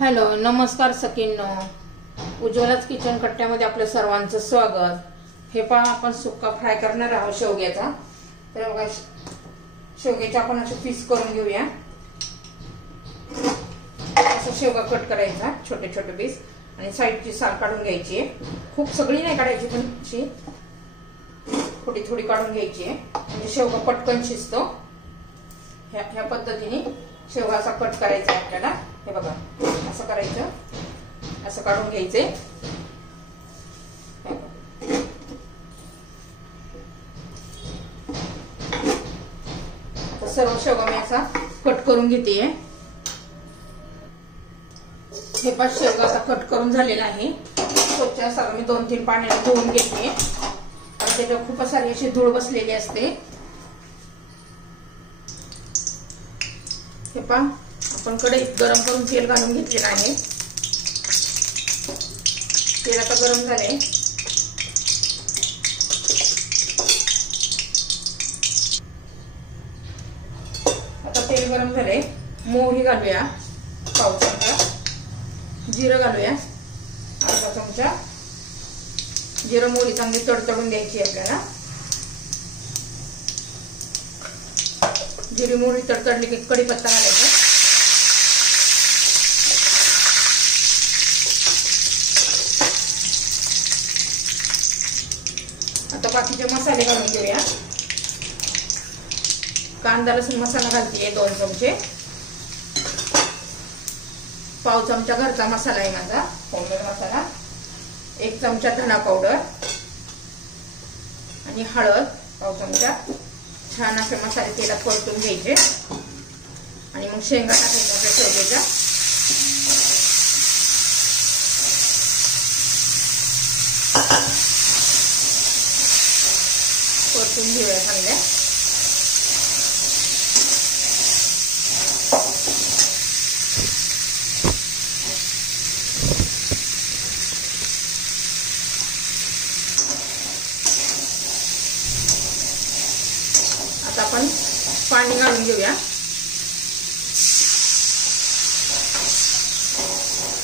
Hello, नमस्कार सखींनो. उज्ज्वलाच kitchen कट्ट्यामध्ये आपलं सर्वांचं स्वागत. हे पहा, आपण सुक्का फ्राय करणार आहोत शेवग्याचा. तर बघा, शेवग्याचे आपण असे पीस करून घेऊया. असं शेवगा कट करायचा छोटे छोटे पीस आणि साईडची साल काढून घ्यायची. खूप सगळी नाही काढायची, पण अशी थोडी थोडी काढून घ्यायची म्हणजे शेवगा पटकन शिजतो. ह्या पद्धतीने शेवगा असा कट करायचा आपल्याला. हे बघा, असं करायचं, असं काढून घ्यायचे. आता सर्व शेवगा मी असा कट करून घेते. हे पाच शेवगा असा कट करून झालेला आहे. स्वच्छ असा मी 2-3 पाण्याने धुवून घेते. त्याच्यावर खूप सारी अशी धूळ बसलेली असते. हे पहा, आपण कढईत गरम करून तेल घालून घेतलेलं आहे. तेल आता गरम झाले. आता तेल गरम झाले. मोहरी घालूया पाव चमचा, जिरं घालूया अर्धा चमचा. जिरं मोहरी चांगली तडतडून द्यायची आपल्याला. जिरी मोहरी तडतडली की कढीपत्ता घालायचा. आता बाकीचे मसाले घालून घेऊया. कांदा लसूण मसाला घालते 2 चमचे. पाव चमचा घरचा मसाला आहे माझा, पावडर मसाला. 1 चमचा धना पावडर आणि हळद पाव चमचा. छान असे मसाले तेलात परतून घ्यायचे आणि मग शेंगा टाकायच्या शेवग्याच्या. परतून घेऊया चांगल्या. आता आपण पाणी घालून घेऊया.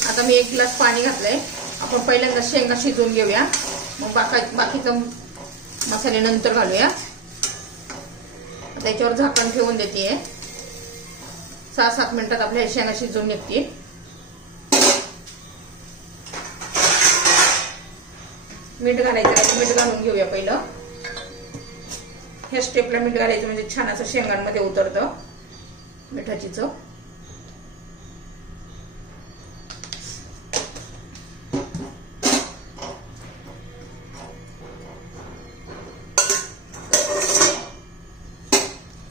आता मी 1 ग्लास पाणी घातलंय. आपण पहिल्यांदा शेंगा शिजवून घेऊया, मग बाकीचा मसाले नंतर घालूया. त्याच्यावर झाकण ठेवून देते. 6-7 मिनिटात आपल्या शेंगा शिजवून निघतील. मीठ घालायचं, मीठ घालून घेऊया पहिलं. ह्या स्टेपला मीठ घालायचं म्हणजे छान असं शेंगांमध्ये उतरतं मिठाची चव.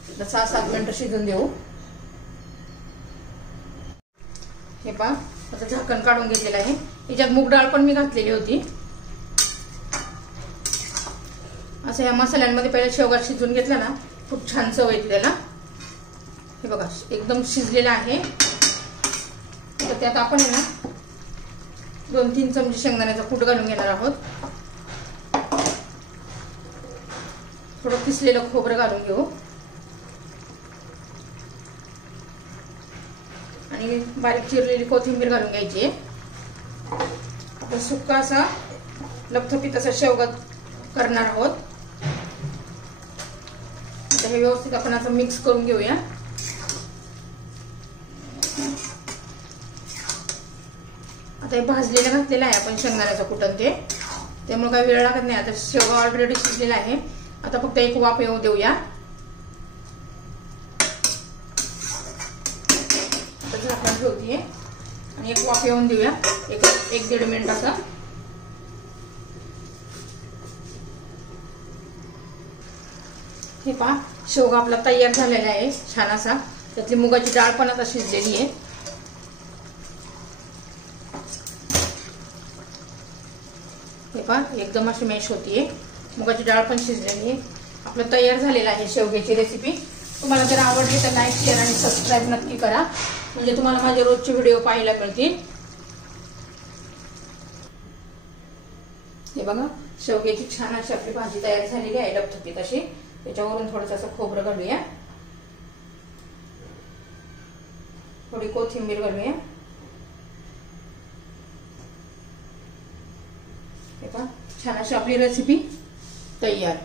आता 6-7 मिनिटं शिजून देऊ. हे पहा, आता झाकण काढून घेतलेलं आहे. याच्यात मूग डाळ पण मी घातलेली होती. असं या मसाल्यांमध्ये पहिला शेवगा शिजून घेतला ना, खूप छान चव येते त्याला. हे बघा, एकदम शिजलेला आहे. तर त्यात आपण आहे ना 2-3 चमचे शेंगदाण्याचा कूट घालून घेणार आहोत. थोडं किसलेलं खोबरं घालून घेऊ आणि बारीक चिरलेली कोथिंबीर घालून घ्यायची. आपण सुक्का असा लपथपीत असा शेवगा करणार आहोत. हे व्यवस्थित आपण असं मिक्स करून घेऊया. आता हे भाजलेलं घातलेलं आहे आपण शेंगदाण्याचं कुटण ते, त्यामुळे काही वेळ लागत नाही. आता शेवगा ऑलरेडी शिजलेला आहे. आता फक्त एक वाफ येऊ देऊया. आता झाकण ठेवते आणि एक वाफ येऊन देऊया 1-1.5 मिनिट असा. हे पहा, शेवगा आपला तयार झालेला आहे छान असा. त्यातली मुगाची डाळ पण आता शिजलेली आहे. हे पहा, एकदम अशी मॅश होतीये. मुगाची डाळ पण शिजलेली आहे. आपलं तयार झालेलं आहे शेवग्याची रेसिपी. तुम्हाला जर आवडली तर लाईक, शेअर आणि सबस्क्राईब नक्की करा, म्हणजे तुम्हाला माझे रोजचे व्हिडिओ पाहायला मिळतील. हे बघा, शेवग्याची छान अशी आपली भाजी तयार झालेली आहे लपथपीत अशी. त्याच्यावरून थोडंसं असं खोबरं घालूया. थोडी कोथिंबीर घालूया हे पहा छान अशी आपली रेसिपी तयार.